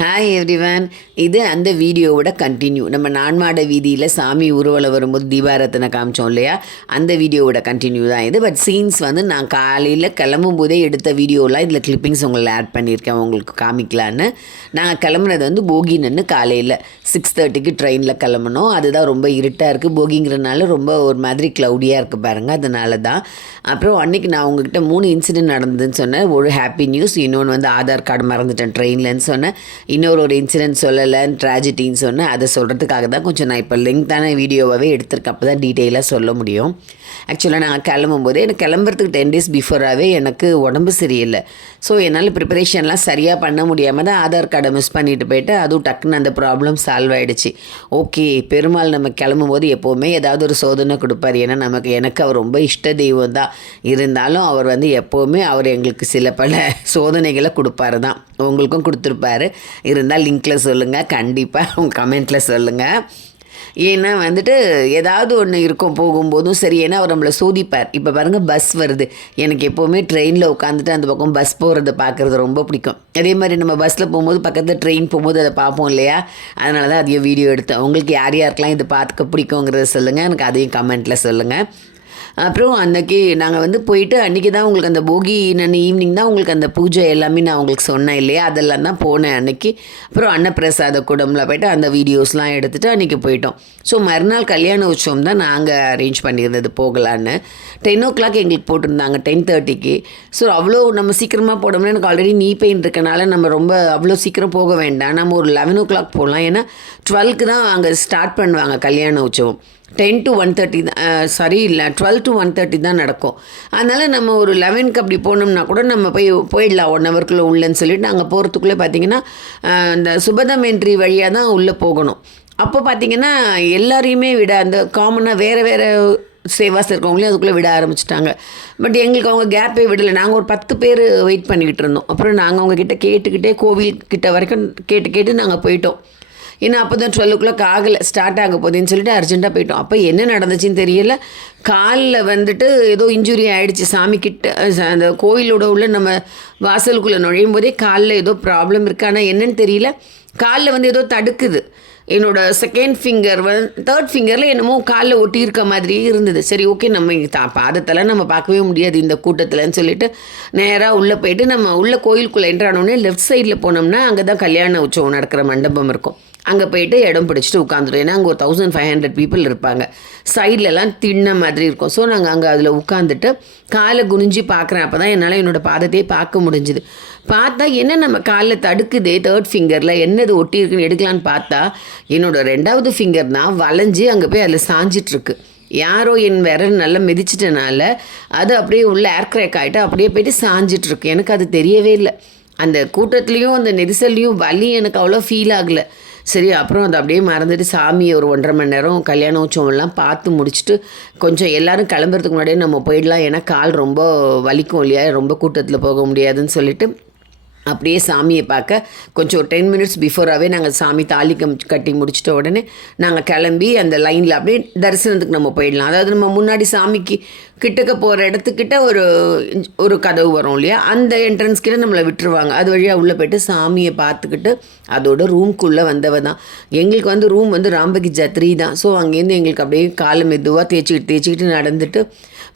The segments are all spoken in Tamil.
Hi everyone. இது அந்த வீடியோவோட கண்டினியூ. நம்ம நான்மாட வீதியில் சாமி ஊர்வலம் வரும்போது தீபாரத்தனை காமிச்சோம் இல்லையா, அந்த வீடியோவோட கண்டினியூ தான் இது. பட் சீன்ஸ் வந்து நான் காலையில் கிளம்பும் போதே எடுத்த வீடியோலாம் இதில் கிளிப்பிங்ஸ் உங்களை ஆட் பண்ணியிருக்கேன் உங்களுக்கு காமிக்கலான்னு. நாங்கள் கிளம்புனது வந்து போகின்னு காலையில் 6:30க்கு ட்ரெயினில் கிளம்புனோம். அதுதான் ரொம்ப இருட்டாக இருக்குது, போகிங்கிறனால ரொம்ப ஒரு மாதிரி க்ளவுடியாக இருக்குது பாருங்கள், அதனால தான். அப்புறம் அன்றைக்கி நான் உங்ககிட்ட 3 இன்சிடென்ட் நடந்ததுன்னு சொன்னேன். ஒரு ஹாப்பி நியூஸ், இன்னொன்று வந்து ஆதார் கார்டு மறந்துட்டேன் ட்ரெயின்லன்னு சொன்னேன். இன்னொரு இன்சிடென்ட் சொல்லலை, ட்ராஜடின்னு சொன்னேன். அதை சொல்கிறதுக்காக தான் கொஞ்சம் நான் இப்போ லெங்க்தான வீடியோவாகவே எடுத்திருக்கேன், அப்போ தான் டீட்டெயிலாக சொல்ல முடியும். ஆக்சுவலாக நாங்கள் கிளம்பும்போது எனக்கு கிளம்புறதுக்கு 10 days பிஃபோராகவே எனக்கு உடம்பு சரியில்லை. ஸோ என்னால் ப்ரிப்பரேஷன்லாம் சரியாக பண்ண முடியாமல் தான் ஆதார் கார்டை மிஸ் பண்ணிட்டு போயிட்டு அதுவும் டக்குன்னு அந்த ப்ராப்ளம் சால்வ் ஆகிடுச்சு. ஓகே, பெருமாள் நம்ம கிளம்பும்போது எப்போவுமே ஏதாவது ஒரு சோதனை கொடுப்பார். ஏன்னா எனக்கு அவர் ரொம்ப இஷ்ட தெய்வம் தான். இருந்தாலும் அவர் வந்து எப்போவுமே அவர் எங்களுக்கு சில பல சோதனைகளை கொடுப்பாரு தான். உங்களுக்கும் கொடுத்துருப்பாரு. இருந்தால் லிங்க்கில் சொல்லுங்கள், கண்டிப்பாக உங்கள் கமெண்ட்டில் சொல்லுங்கள். ஏன்னா வந்துட்டு ஏதாவது ஒன்று இருக்கும் போகும்போதும் சரி, ஏன்னா அவர் நம்மளை சோதிப்பார். இப்போ பாருங்கள், பஸ் வருது. எனக்கு எப்போவுமே ட்ரெயினில் உட்காந்துட்டு அந்த பக்கம் பஸ் போகிறத பார்க்குறது ரொம்ப பிடிக்கும். அதே மாதிரி நம்ம பஸ்ஸில் போகும்போது பக்கத்தில் ட்ரெயின் போகும்போது அதை பார்ப்போம் இல்லையா, அதனால தான் அதையும் வீடியோ எடுத்தேன். உங்களுக்கு யார் யாருக்கெல்லாம் இது பார்த்துக்க பிடிக்குங்கிறத சொல்லுங்கள், எனக்கு அதையும் கமெண்ட்டில் சொல்லுங்கள். அப்புறம் அன்றைக்கி நாங்கள் வந்து போயிட்டு அன்றைக்கி தான் உங்களுக்கு அந்த போகி ஈவினிங் தான் உங்களுக்கு அந்த பூஜை எல்லாமே நான் உங்களுக்கு சொன்னேன் இல்லையா, அதெல்லாம் தான் போனேன் அன்றைக்கி. அப்புறம் அன்னப்பிரசாத குடம்ல போய்ட்டு அந்த வீடியோஸ்லாம் எடுத்துகிட்டு அன்றைக்கி போயிட்டோம். ஸோ மறுநாள் கல்யாண உற்சவம் தான் நாங்கள் அரேஞ்ச் பண்ணியிருந்தது போகலான்னு. 10 o'clock எங்களுக்கு போட்டிருந்தாங்க, 10:30க்கு. ஸோ அவ்வளோ நம்ம சீக்கிரமாக போடணும்னா எனக்கு ஆல்ரெடி நீ பெயின் இருக்கனால நம்ம ரொம்ப அவ்வளோ சீக்கிரம் போக வேண்டாம், நம்ம ஒரு 11 o'clock போகலாம். ஏன்னா 12க்கு தான் அங்கே ஸ்டார்ட் பண்ணுவாங்க கல்யாண உற்சவம். 10 to 1:30 தான், இல்லை 12 to 1:30 தான் நடக்கும். அதனால் நம்ம ஒரு 11க்கு அப்படி போனோம்னா கூட நம்ம போயிடலாம் 1 hourக்குள்ளே உள்ளேன்னு சொல்லிட்டு நாங்கள் போகிறதுக்குள்ளே பார்த்திங்கன்னா அந்த சுபதம் என்ட்ரி வழியாக தான் உள்ளே போகணும். அப்போ பார்த்திங்கன்னா எல்லாரையுமே விட அந்த காமனாக வேறு சேவாஸ் இருக்கவங்களையும் அதுக்குள்ளே விட ஆரம்பிச்சிட்டாங்க. பட் எங்களுக்கு அவங்க கேப்பே விடலை. நாங்கள் ஒரு 10 பேர் வெயிட் பண்ணிக்கிட்டு இருந்தோம். அப்புறம் நாங்கள் அவங்கக்கிட்ட கேட்டுக்கிட்டே கோவில்கிட்ட வரைக்கும் கேட்டு நாங்கள் போயிட்டோம். ஏன்னா அப்போ தான் 12 o'clock ஆகலை, ஸ்டார்ட் ஆக போகுதுன்னு சொல்லிட்டு அர்ஜென்ட்டாக போயிட்டோம். அப்போ என்ன நடந்துச்சுன்னு தெரியல, காலில் வந்துட்டு ஏதோ இன்ஜுரி ஆகிடுச்சு. சாமிக்கிட்ட அந்த கோயிலோட உள்ள நம்ம வாசலுக்குள்ளே நுழையும் போதே காலில் ஏதோ ப்ராப்ளம் இருக்குது. ஆனால் என்னன்னு தெரியல, காலில் வந்து ஏதோ தடுக்குது. என்னோடய 2nd ஃபிங்கர் 3rd ஃபிங்கரில் என்னமோ காலில் ஒட்டியிருக்க மாதிரியே இருந்தது. சரி, ஓகே, நம்ம பாதத்தெல்லாம் நம்ம பார்க்கவே முடியாது இந்த கூட்டத்தில்னு சொல்லிட்டு நேராக உள்ளே போயிட்டு நம்ம உள்ளே கோயிலுக்குள்ளே என்ட்ரானோடனே லெஃப்ட் சைடில் போனோம்னா அங்கே தான் கல்யாண உற்சவம் நடக்கிற மண்டபம் இருக்கும். அங்கே போயிட்டு இடம் பிடிச்சிட்டு உட்காந்துடும். ஏன்னா அங்கே ஒரு 1500 people இருப்பாங்க. சைட்லலாம் திண்ண மாதிரி இருக்கும். ஸோ நாங்கள் அங்கே அதில் உட்காந்துட்டு காலை குனிஞ்சு பார்க்குறேன். அப்போ தான் என்னால் என்னோடய பாதத்தையே பார்க்க முடிஞ்சுது. பார்த்தா என்ன நம்ம காலில் தடுக்குதே 3rd ஃபிங்கரில் என்னது ஒட்டி இருக்குன்னு எடுக்கலான்னு பார்த்தா என்னோடய 2வது ஃபிங்கர் தான் வளைஞ்சி அங்கே போய் அதில் சாஞ்சிட்ருக்கு. யாரோ என் விரல் நல்லா மிதிச்சிட்டனால அது அப்படியே உள்ள ஏர் கிராக் ஆகிட்டு அப்படியே போய்ட்டு சாஞ்சிட்ருக்கு. எனக்கு அது தெரியவே இல்லை. அந்த கூட்டத்துலேயும் அந்த நெரிசல்லையும் வலி எனக்கு அவ்வளோ ஃபீல் ஆகலை. சரி, அப்புறம் அதை அப்படியே மறந்துட்டு சாமியை ஒரு 1.5 மணி நேரம் கல்யாண உற்சவம்லாம் பார்த்து முடிச்சுட்டு கொஞ்சம் எல்லோரும் கிளம்புறதுக்கு முன்னாடியே நம்ம போயிடலாம், ஏன்னா கால் ரொம்ப வலிக்கும் இல்லையா, ரொம்ப கூட்டத்தில் போக முடியாதுன்னு சொல்லிட்டு அப்படியே சாமியை பார்க்க கொஞ்சம் ஒரு 10 minutes பிஃபோராகவே நாங்கள் சாமி தாலி கட்டி முடிச்சிட்ட உடனே நாங்கள் கிளம்பி அந்த லைனில் அப்படியே தரிசனத்துக்கு நம்ம போயிடலாம். அதாவது நம்ம முன்னாடி சாமிக்கு கிட்டக்க போகிற இடத்துக்கிட்ட ஒரு கதவு வரும் இல்லையா, அந்த என்ட்ரன்ஸ் கிட்ட நம்மளை விட்டுருவாங்க. அது வழியாக உள்ளே போய்ட்டு சாமியை பார்த்துக்கிட்டு அதோட ரூம்குள்ளே வந்தவ தான். எங்களுக்கு வந்து ரூம் வந்து ராம்பகிஜா 3 தான். ஸோ அங்கேருந்து எங்களுக்கு அப்படியே காலை மெதுவாக தேய்ச்சிக்கிட்டு நடந்துட்டு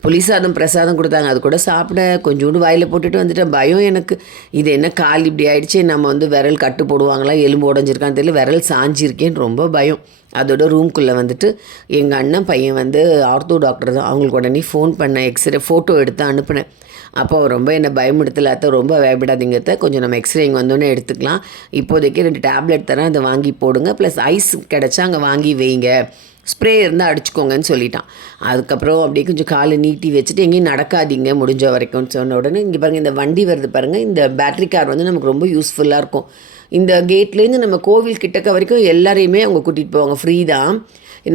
புளிசாதம் பிரசாதம் கொடுத்தாங்க. அது கூட சாப்பிட கொஞ்சோண்டு வாயில் போட்டுட்டு வந்துட்டேன். பயம் எனக்கு, இது என்ன கால் இப்படி ஆகிடுச்சு, நம்ம வந்து விரல் கட்டு போடுவாங்களா, எலும்பு உடஞ்சிருக்கான்னு தெரியல, விரல் சாஞ்சிருக்கேன்னு ரொம்ப பயம். அதோட ரூம்குள்ளே வந்துட்டு எங்கள் அண்ணன் பையன் வந்து ஆர்த்தோ டாக்டர் தான், அவங்களுக்கு உடனே ஃபோன் பண்ணேன், எக்ஸ்ரே ஃபோட்டோ எடுத்து அனுப்பினேன். அப்போ ரொம்ப என்னை பயமுடுத்தலாத்த, ரொம்ப பயப்படாதீங்கத்த, கொஞ்சம் நம்ம எக்ஸ்ரே இங்கே வந்தோன்னே எடுத்துக்கலாம், இப்போதைக்கு 2 டேப்லெட் தரேன், அதை வாங்கி போடுங்க, ப்ளஸ் ஐஸ் கிடச்சா அங்கே வாங்கி வைங்க, ஸ்ப்ரே இருந்தால் அடிச்சுக்கோங்கன்னு சொல்லிட்டான். அதுக்கப்புறம் அப்படியே கொஞ்சம் காலை நீட்டி வச்சுட்டு எங்கேயும் நடக்காதீங்க முடிஞ்ச வரைக்கும்னு சொன்ன உடனே இங்கே பாருங்கள், இந்த வண்டி வருது பாருங்கள், இந்த பேட்ரி கார் வந்து நமக்கு ரொம்ப யூஸ்ஃபுல்லாக இருக்கும். இந்த கேட்லேருந்து நம்ம கோவில் கிட்டக்க வரைக்கும் எல்லாரையுமே அவங்க கூட்டிகிட்டு போவாங்க, ஃப்ரீ தான்.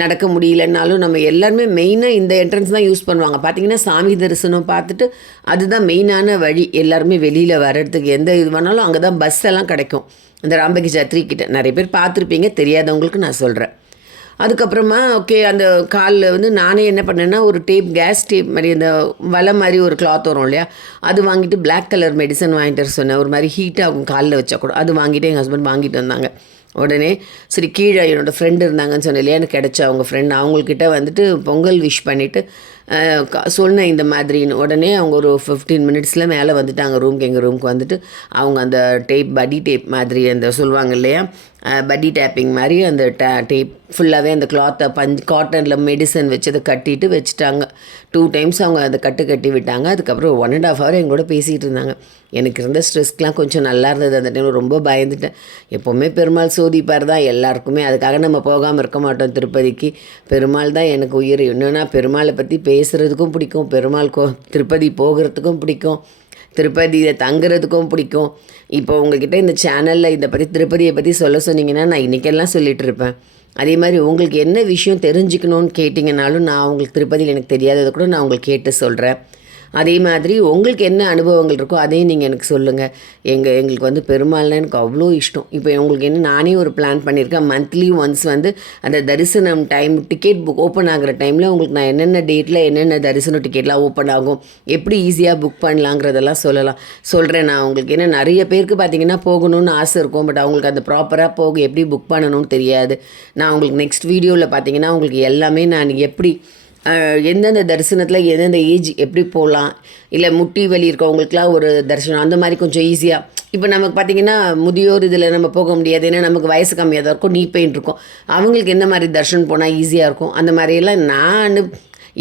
நடக்க முடியலன்னாலும் நம்ம எல்லாருமே மெயினாக இந்த என்ட்ரன்ஸ் தான் யூஸ் பண்ணுவாங்க. பார்த்திங்கன்னா சாமி தரிசனம் பார்த்துட்டு அதுதான் மெயினான வழி. எல்லாருமே வெளியில் வர்றதுக்கு எந்த இது வேணாலும் அங்கே தான் பஸ் எல்லாம் கிடைக்கும். இந்த ராம்பகிஜா 3 கிட்ட நிறைய பேர் பார்த்துருப்பீங்க, தெரியாதவங்களுக்கு நான் சொல்கிறேன். அதுக்கப்புறமா ஓகே அந்த காலில் வந்து நானே என்ன பண்ணேன்னா ஒரு டேப் கேஸ் டேப் மாதிரி அந்த வலை மாதிரி ஒரு கிளாத் வரும் இல்லையா, அது வாங்கிட்டு பிளாக் கலர் மெடிசன் வாங்கிட்டு வர சொன்னேன். ஒரு மாதிரி ஹீட் ஆகும் காலில் வச்சா கூட. அது வாங்கிட்டு எங்கள் ஹஸ்பண்ட் வாங்கிட்டு வந்தாங்க. உடனே சரி கீழே என்னோடய ஃப்ரெண்டு இருந்தாங்கன்னு சொன்னேன் இல்லையா, எனக்கு கிடச்ச அவங்க ஃப்ரெண்ட், அவங்கக்கிட்ட வந்துட்டு பொங்கல் விஷ் பண்ணிவிட்டு சொன்னேன் இந்த மாதிரின்னு. உடனே அவங்க ஒரு 15 மினிட்ஸில் மேலே வந்துட்டாங்க ரூமுக்கு. எங்கள் ரூமுக்கு வந்துட்டு அவங்க அந்த டேப் படி டேப் மாதிரி அந்த சொல்லுவாங்க இல்லையா, படி டேப்பிங் மாதிரி அந்த டேப் ஃபுல்லாகவே அந்த கிளாத்தை காட்டனில் மெடிசன் வச்சு அதை கட்டிட்டு வச்சுட்டாங்க. 2 டைம்ஸ் அவங்க அதை கட்டி விட்டாங்க. அதுக்கப்புறம் 1.5 hour எங்களோட பேசிகிட்டு இருந்தாங்க. எனக்கு இருந்த ஸ்ட்ரெஸ்க்கெலாம் கொஞ்சம் நல்லா இருந்தது. அந்த டைம் ரொம்ப பயந்துட்டேன். எப்போவுமே பெருமாள் சோதிப்பார் தான் எல்லாருக்குமே, அதுக்காக நம்ம போகாமல் இருக்க மாட்டோம் திருப்பதிக்கு. பெருமாள் தான் எனக்கு உயிர். இன்னொன்னா பெருமாளை பற்றி பேசுகிறதுக்கும் பிடிக்கும், பெருமாள் திருப்பதி போகிறதுக்கும் பிடிக்கும், திருப்பதியில் தங்குறதுக்கும் பிடிக்கும். இப்போ உங்கள்கிட்ட இந்த சேனலில் இதை பற்றி திருப்பதியை பற்றி சொல்ல சொன்னீங்கன்னா நான் இன்றைக்கெல்லாம் சொல்லிகிட்டு இருப்பேன். அதே மாதிரி உங்களுக்கு என்ன விஷயம் தெரிஞ்சுக்கணுன்னு கேட்டிங்கனாலும் நான் உங்களுக்கு திருப்பதியில் எனக்கு தெரியாததை கூட நான் உங்களுக்கு கேட்டு சொல்கிறேன். அதே மாதிரி உங்களுக்கு என்ன அனுபவங்கள் இருக்கோ அதையும் நீங்கள் எனக்கு சொல்லுங்கள். எங்களுக்கு வந்து பெருமாள்னா எனக்கு அவ்வளோ இஷ்டம். இப்போ உங்களுக்கு என்ன நானே ஒரு பிளான் பண்ணியிருக்கேன். மந்த்லி ஒன்ஸ் வந்து அந்த தரிசனம் டைம் டிக்கெட் புக் ஓப்பன் ஆகிற டைமில் உங்களுக்கு நான் என்னென்ன டேட்டில் என்னென்ன தரிசனம் டிக்கெட்லாம் ஓப்பன் ஆகும், எப்படி ஈஸியாக புக் பண்ணலாங்கிறதெல்லாம் சொல்கிறேன் நான் உங்களுக்கு. ஏன்னா நிறைய பேருக்கு பார்த்திங்கன்னா போகணும்னு ஆசை இருக்கும், பட் அவங்களுக்கு அந்த ப்ராப்பராக போக எப்படி புக் பண்ணணும்னு தெரியாது. நான் உங்களுக்கு நெக்ஸ்ட் வீடியோவில் பார்த்திங்கன்னா உங்களுக்கு எல்லாமே நான் எப்படி எந்தெந்த தரிசனத்தில் எந்தெந்த ஏஜ் எப்படி போகலாம், இல்லை முட்டி வலி இருக்கவங்களுக்குலாம் ஒரு தரிசனம் அந்த மாதிரி கொஞ்சம் ஈஸியாக. இப்போ நமக்கு பார்த்திங்கன்னா முதியோர் இதில் நம்ம போக முடியாது, ஏன்னா நமக்கு வயசு கம்மியாக தான் இருக்கும், நீ பெயின் இருக்கும். அவங்களுக்கு எந்த மாதிரி தரிசனம் போனால் ஈஸியாக இருக்கும் அந்த மாதிரியெல்லாம் நான்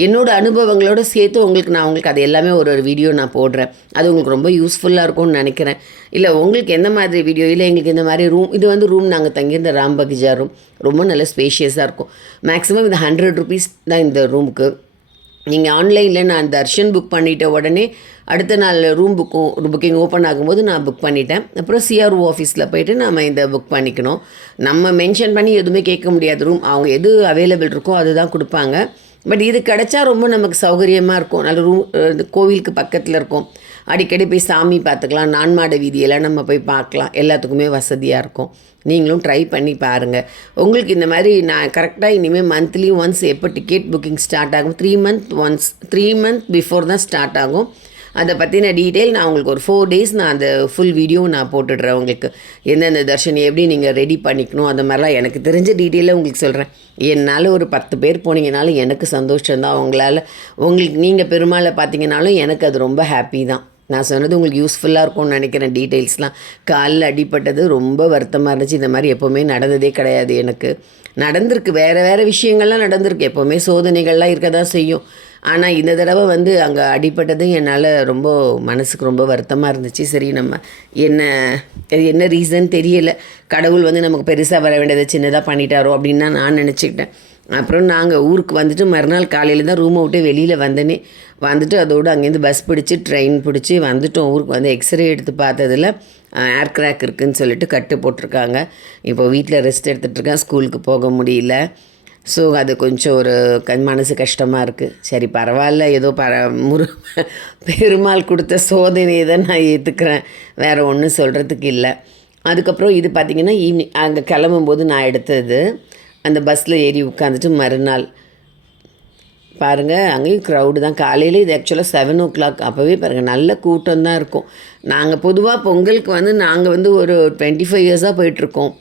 என்னோடய அனுபவங்களோடு சேர்த்து உங்களுக்கு அது எல்லாமே ஒரு வீடியோ நான் போடுறேன். அது உங்களுக்கு ரொம்ப யூஸ்ஃபுல்லாக இருக்கும்னு நினைக்கிறேன். இல்லை உங்களுக்கு எந்த மாதிரி வீடியோ, இல்லை எங்களுக்கு இந்த மாதிரி ரூம், இது வந்து ரூம் நாங்கள் தங்கியிருந்த ராம்பகிஜா ரூம் ரொம்ப நல்ல ஸ்பேஷியஸாக இருக்கும். மேக்ஸிமம் இது 100 rupees தான் இந்த ரூமுக்கு. நீங்கள் ஆன்லைனில் நான் தர்ஷன் புக் பண்ணிவிட்ட உடனே அடுத்த நாள் ரூம் புக்கிங் ஓப்பன் ஆகும்போது நான் புக் பண்ணிட்டேன். அப்புறம் CRO ஆஃபீஸில் போய்ட்டு நம்ம இந்த புக் பண்ணிக்கணும். நம்ம மென்ஷன் பண்ணி எதுவுமே கேட்க முடியாது. ரூம் அவங்க எது அவைலபிள் இருக்கோ அதுதான் கொடுப்பாங்க. பட் இது கிடச்சா ரொம்ப நமக்கு சௌகரியமாக இருக்கும். நல்ல ரூம் கோவிலுக்கு பக்கத்தில் இருக்கும், அடிக்கடி போய் சாமி பார்த்துக்கலாம், நான்மாட வீதியெல்லாம் நம்ம போய் பார்க்கலாம், எல்லாத்துக்குமே வசதியாக இருக்கும். நீங்களும் ட்ரை பண்ணி பாருங்கள். உங்களுக்கு இந்த மாதிரி நான் கரெக்டாக இனிமேல் மந்த்லி ஒன்ஸ் எப்போ டிக்கெட் புக்கிங் ஸ்டார்ட் ஆகும், 3 month பிஃபோர் தான் ஸ்டார்ட் ஆகும். அதை பற்றின டீட்டெயில் நான் உங்களுக்கு ஒரு 4 days நான் அந்த ஃபுல் வீடியோ நான் போட்டுடுறேன். உங்களுக்கு எந்தெந்த தர்ஷன் எப்படி நீங்கள் ரெடி பண்ணிக்கணும் அந்த மாதிரிலாம் எனக்கு தெரிஞ்ச டீட்டெயிலாக உங்களுக்கு சொல்கிறேன். என்னால் ஒரு 10 பேர் போனீங்கனாலும் எனக்கு சந்தோஷம்தான். உங்களுக்கு நீங்கள் பெருமாளை பார்த்தீங்கனாலும் எனக்கு அது ரொம்ப ஹாப்பி தான். நான் சொன்னது உங்களுக்கு யூஸ்ஃபுல்லாக இருக்கும்னு நினைக்கிறேன். டீட்டெயில்ஸ்லாம் காலில் அடிப்பட்டது ரொம்ப வருத்தமாக இருந்துச்சு. இந்த மாதிரி எப்போவுமே நடந்ததே கிடையாது. எனக்கு நடந்திருக்கு, வேறு விஷயங்கள்லாம் நடந்திருக்கு, எப்போவுமே சோதனைகள்லாம் இருக்க தான் செய்யும். ஆனால் இந்த தடவை வந்து அங்கே அடிப்பட்டது என்னால் ரொம்ப மனசுக்கு ரொம்ப வருத்தமாக இருந்துச்சு. சரி நம்ம என்ன ரீசன் தெரியலை. கடவுள் வந்து நமக்கு பெருசாக வர வேண்டியதை சின்னதாக பண்ணிட்டாரோ அப்படின்னு தான் நான் நினச்சிக்கிட்டேன். அப்புறம் நாங்கள் ஊருக்கு வந்துட்டு மறுநாள் காலையில் தான் ரூமை விட்டு வெளியில் வந்தேனே. வந்துட்டு அதோடு அங்கேருந்து பஸ் பிடிச்சி ட்ரெயின் பிடிச்சி வந்துட்டோம். ஊருக்கு வந்து எக்ஸ்ரே எடுத்து பார்த்ததில் ஏர் கிராக் இருக்குதுன்னு சொல்லிட்டு கட்டு போட்டிருக்காங்க. இப்போ வீட்டில் ரெஸ்ட் எடுத்துகிட்ருக்கேன், ஸ்கூலுக்கு போக முடியல. ஸோ அது கொஞ்சம் ஒரு மனசு கஷ்டமாக இருக்குது. சரி பரவாயில்ல, ஏதோ பெருமாள் கொடுத்த சோதனையை தான் நான் ஏற்றுக்கிறேன், வேறு ஒன்றும் சொல்கிறதுக்கு இல்லை. அதுக்கப்புறம் இது பார்த்திங்கன்னா ஈவினிங் அங்கே கிளம்பும்போது நான் எடுத்தது. அந்த பஸ்ஸில் ஏறி உட்காந்துட்டு மறுநாள் பாருங்கள் அங்கேயும் க்ரௌடு தான். காலையில் இது ஆக்சுவலாக 7 o'clock, அப்போவே பாருங்கள் நல்ல கூட்டம் தான் இருக்கும். நாங்கள் பொதுவாக பொங்கலுக்கு வந்து நாங்கள் வந்து ஒரு 25 years போயிட்டுருக்கோம்.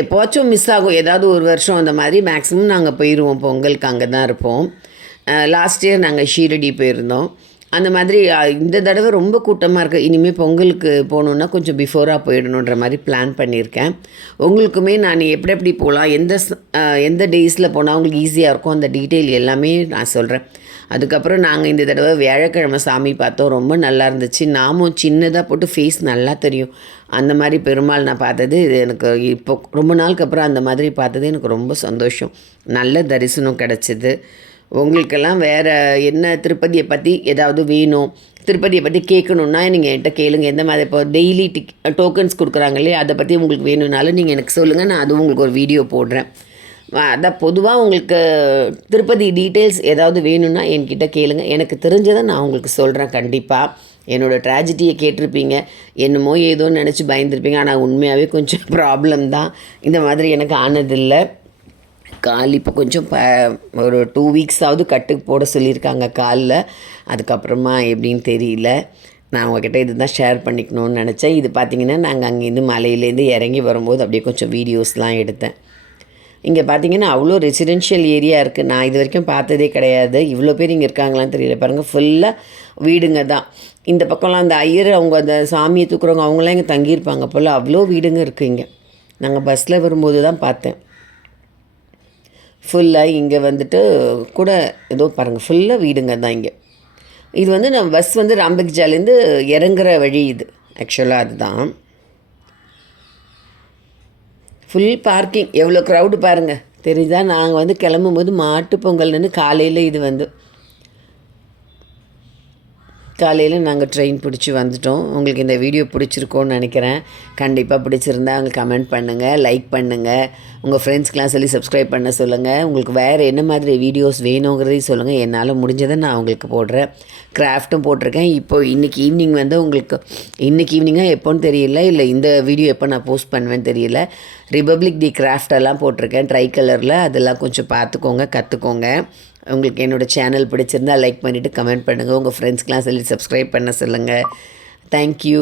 எப்போச்சும் மிஸ் ஆகும், ஏதாவது ஒரு வருஷம் அந்த மாதிரி. மேக்ஸிமம் நாங்கள் போயிடுவோம் பொங்கலுக்கு, அங்கே தான் இருப்போம். லாஸ்ட் இயர் நாங்கள் ஷீரடி போயிருந்தோம். அந்த மாதிரி இந்த தடவை ரொம்ப கூட்டமாக இருக்குது. இனிமேல் பொங்கலுக்கு போகணுன்னா கொஞ்சம் பிஃபோராக போயிடணுன்ற மாதிரி பிளான் பண்ணியிருக்கேன். உங்களுக்குமே நான் எப்படி போகலாம், எந்த டேஸில் போனால் உங்களுக்கு ஈஸியாக இருக்கும் அந்த டீட்டெயில் எல்லாமே நான் சொல்கிறேன். அதுக்கப்புறம் நாங்கள் இந்த தடவை வியாழக்கிழமை சாமி பார்த்தோம், ரொம்ப நல்லா இருந்துச்சு. நாமும் சின்னதாக போட்டு ஃபேஸ் நல்லா தெரியும். அந்த மாதிரி பெருமாள் நான் பார்த்தது இது எனக்கு இப்போ ரொம்ப நாளுக்கு அப்புறம் அந்த மாதிரி பார்த்தது எனக்கு ரொம்ப சந்தோஷம். நல்ல தரிசனம் கிடச்சிது. உங்களுக்கெல்லாம் வேறு என்ன திருப்பதியை பற்றி ஏதாவது வேணும், திருப்பதியை பற்றி கேட்கணுன்னா நீங்கள் என்கிட்ட கேளுங்க. எந்த மாதிரி இப்போ டெய்லி டோக்கன்ஸ் கொடுக்குறாங்க இல்லையா, அதை பற்றி உங்களுக்கு வேணும்னாலும் நீங்கள் எனக்கு சொல்லுங்கள், நான் அதுவும் உங்களுக்கு ஒரு வீடியோ போடுறேன். அதான் பொதுவாக உங்களுக்கு திருப்பதி டீட்டெயில்ஸ் ஏதாவது வேணும்னா என்கிட்ட கேளுங்க, எனக்கு தெரிஞ்சதை நான் உங்களுக்கு சொல்கிறேன். கண்டிப்பாக என்னோடய ட்ராஜடியை கேட்டிருப்பீங்க, என்னமோ ஏதோன்னு நினச்சி பயந்துருப்பீங்க. ஆனால் உண்மையாகவே கொஞ்சம் ப்ராப்ளம் தான், இந்த மாதிரி எனக்கு ஆனதில்லை. கால் இப்போ கொஞ்சம் ஒரு 2 வீக்ஸாவது கட்டு போட சொல்லியிருக்காங்க காலில். அதுக்கப்புறமா எப்படின்னு தெரியல. நான் உங்ககிட்ட இது தான் ஷேர் பண்ணிக்கணும்னு நினச்சேன். இது பார்த்திங்கன்னா நாங்கள் அங்கேருந்து மலையிலேருந்து இறங்கி வரும்போது அப்படியே கொஞ்சம் வீடியோஸ்லாம் எடுத்தேன். இங்கே பார்த்திங்கன்னா அவ்வளோ ரெசிடென்ஷியல் ஏரியா இருக்குது. நான் இது வரைக்கும் பார்த்ததே கிடையாது. இவ்வளோ பேர் இங்கே இருக்காங்களான்னு தெரியல. பாருங்கள், ஃபுல்லாக வீடுங்க தான். இந்த பக்கம்லாம் அந்த ஐயர் அவங்க அந்த சாமியை தூக்குறவங்க அவங்களாம் இங்கே தங்கியிருப்பாங்க போல். அவ்வளோ வீடுங்க இருக்குது இங்கே. நாங்கள் பஸ்ஸில் வரும்போது தான் பார்த்தேன். ஃபுல்லாக இங்கே வந்துட்டு கூட ஏதோ பாருங்கள், ஃபுல்லாக வீடுங்க தான் இங்கே. இது வந்து நம்ம பஸ் வந்து ராம்பக்ஜாலேருந்து இறங்குற வழி இது. ஆக்சுவலாக அதுதான் ஃபுல் பார்க்கிங். எவ்வளோ க்ரௌடு பாருங்கள், தெரியுதா? நாங்கள் வந்து கிளம்பும்போது மாட்டு பொங்கல்னு காலையில் இது வந்து காலையில் நாங்கள் ட்ரெயின் பிடிச்சி வந்துட்டோம். உங்களுக்கு இந்த வீடியோ பிடிச்சிருக்கோன்னு நினைக்கிறேன். கண்டிப்பாக பிடிச்சிருந்தா உங்களுக்கு கமெண்ட் பண்ணுங்கள், லைக் பண்ணுங்கள், உங்கள் ஃப்ரெண்ட்ஸ்க்கெலாம் சொல்லி சப்ஸ்கிரைப் பண்ண சொல்லுங்கள். உங்களுக்கு வேறு என்ன மாதிரி வீடியோஸ் வேணுங்கிறதையும் சொல்லுங்கள். என்னால் முடிஞ்சதை நான் உங்களுக்கு போடுறேன். கிராஃப்ட்டும் போட்டிருக்கேன். இப்போது இன்றைக்கி ஈவினிங் வந்து உங்களுக்கு இன்றைக்கி ஈவினிங்காக எப்போன்னு தெரியல, இல்லை இந்த வீடியோ எப்போ நான் போஸ்ட் பண்ணுவேன்னு தெரியல. ரிபப்ளிக் டே கிராஃப்டெல்லாம் போட்டிருக்கேன் ட்ரை கலரில். அதெல்லாம் கொஞ்சம் பார்த்துக்கோங்க, கற்றுக்கோங்க. உங்களுக்கு என்னோடய சேனல் பிடிச்சிருந்தால் லைக் பண்ணிவிட்டு கமெண்ட் பண்ணுங்கள். உங்கள் ஃப்ரெண்ட்ஸ்க்கெலாம் சொல்லி சப்ஸ்கிரைப் பண்ண சொல்லுங்கள். தேங்க்யூ.